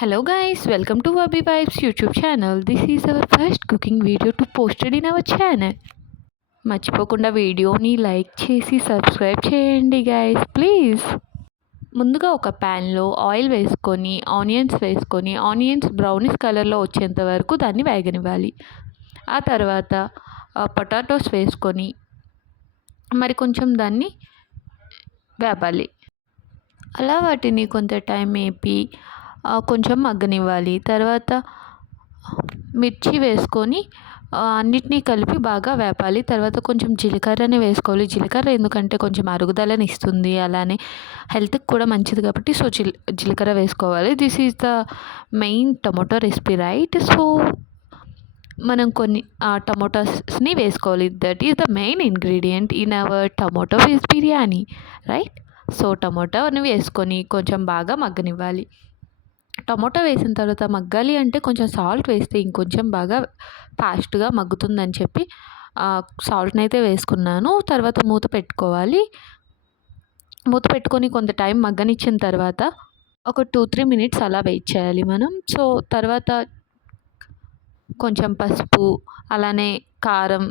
Hello guys, welcome to Wabi Vibes YouTube channel. This is our first cooking video to posted in our channel. మర్చిపోకుండా వీడియోని like చేసి subscribe చేయండి guys please. ముందుగా ఒక ప్యాన్లో oil వేసుకొని ఆనియన్స్ బ్రౌనిష్ కలర్లో వచ్చేంత వరకు దాన్ని వేగనివ్వాలి. ఆ తర్వాత పొటాటోస్ వేసుకొని మరి కొంచెం దాన్ని వేపాలి. అలా వాటిని కొంత టైం వేపి కొంచెం మగ్గనివ్వాలి. తర్వాత మిర్చి వేసుకొని అన్నిటినీ కలిపి బాగా వేపాలి. తర్వాత కొంచెం జీలకర్రని వేసుకోవాలి. జీలకర్ర ఎందుకంటే కొంచెం అరుగుదలని ఇస్తుంది, అలానే హెల్త్కి కూడా మంచిది కాబట్టి సో జీలకర్ర వేసుకోవాలి. This is the main tomato recipe right. So మనం కొన్ని టొమాటోస్ని వేసుకోవాలి. That is the main ingredient in our tomato veg biryani right. So టొమాటోని వేసుకొని కొంచెం బాగా మగ్గనివ్వాలి. టొమాటో వేసిన తర్వాత మగ్గాలి అంటే కొంచెం సాల్ట్ వేస్తే ఇంకొంచెం బాగా ఫాస్ట్గా మగ్గుతుందని చెప్పి సాల్ట్ని అయితే వేసుకున్నాను. తర్వాత మూత పెట్టుకోవాలి. మూత పెట్టుకొని కొంత టైం మగ్గనిచ్చిన తర్వాత ఒక 2-3 మినిట్స్ అలా వెయిట్ చేయాలి మనం. సో తర్వాత కొంచెం పసుపు అలానే కారం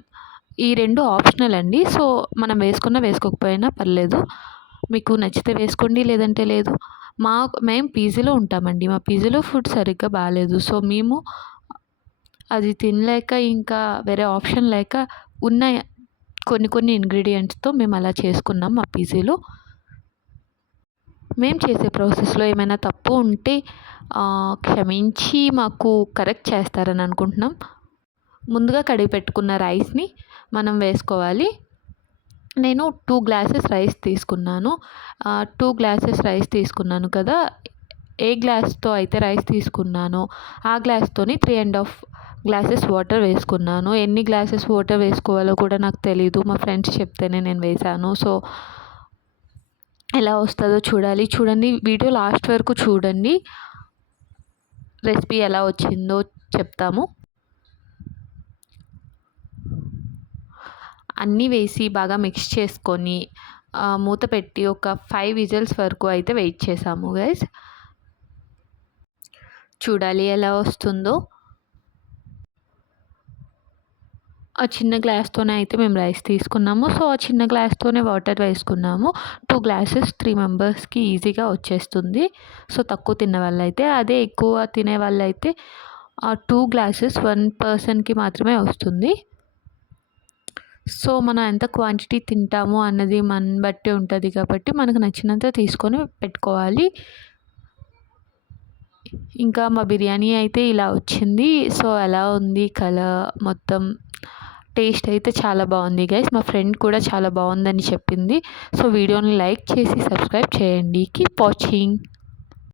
ఈ రెండు ఆప్షనల్ అండి. సో మనం వేసుకోకపోయినా పర్లేదు, మీకు నచ్చితే వేసుకోండి లేదంటే లేదు. మేము పీజీలో ఉంటామండి. మా పీజీలో ఫుడ్ సరిగ్గా బాగాలేదు. సో మేము అది తినలేక ఇంకా వేరే ఆప్షన్ లేక ఉన్న కొన్ని ఇంగ్రీడియంట్స్తో మేము అలా చేసుకున్నాం మా పీజీలో. మేము చేసే ప్రాసెస్లో ఏమైనా తప్పు ఉంటే క్షమించి మాకు కరెక్ట్ చేస్తారని అనుకుంటున్నాం. ముందుగా కడిగి పెట్టుకున్న రైస్ని మనం వేసుకోవాలి. నేను 2 గ్లాసెస్ రైస్ తీసుకున్నాను. 2 గ్లాసెస్ రైస్ తీసుకున్నాను కదా, ఏ గ్లాస్తో అయితే రైస్ తీసుకున్నానో ఆ గ్లాస్తోని 3.5 గ్లాసెస్ వాటర్ వేసుకున్నాను. ఎన్ని గ్లాసెస్ వాటర్ వేసుకోవాలో కూడా నాకు తెలీదు, మా ఫ్రెండ్స్ చెప్తేనే నేను వేశాను. సో ఎలా వస్తుందో చూడండి, వీడియో లాస్ట్ వరకు చూడండి, రెసిపీ ఎలా వచ్చిందో చెప్తాము. అన్నీ వేసి బాగా మిక్స్ చేసుకొని మూత పెట్టి ఒక 5 విజిల్స్ వరకు అయితే వెయిట్ చేసాము గైస్. చూడాలి ఎలా వస్తుందో. ఆ చిన్న గ్లాస్తోనే అయితే మేము రైస్ తీసుకున్నాము. సో ఆ చిన్న గ్లాస్తోనే వాటర్ వేసుకున్నాము. 2 గ్లాసెస్ 3 మెంబర్స్కి ఈజీగా వచ్చేస్తుంది. సో తక్కువ తిన్న వాళ్ళైతే, అదే ఎక్కువ తినే వాళ్ళైతే 2 గ్లాసెస్ 1 పర్సన్కి మాత్రమే వస్తుంది. సో మనం ఎంత క్వాంటిటీ తింటాము అన్నది మన బట్టి ఉంటుంది కాబట్టి మనకు నచ్చినంత తీసుకొని పెట్టుకోవాలి. ఇంకా మా బిర్యానీ అయితే ఇలా వచ్చింది. సో ఎలా ఉంది కలర్ మొత్తం, టేస్ట్ అయితే చాలా బాగుంది గైస్. మా ఫ్రెండ్ కూడా చాలా బాగుందని చెప్పింది. సో వీడియోని లైక్ చేసి సబ్స్క్రైబ్ చేయండి. Keep watching.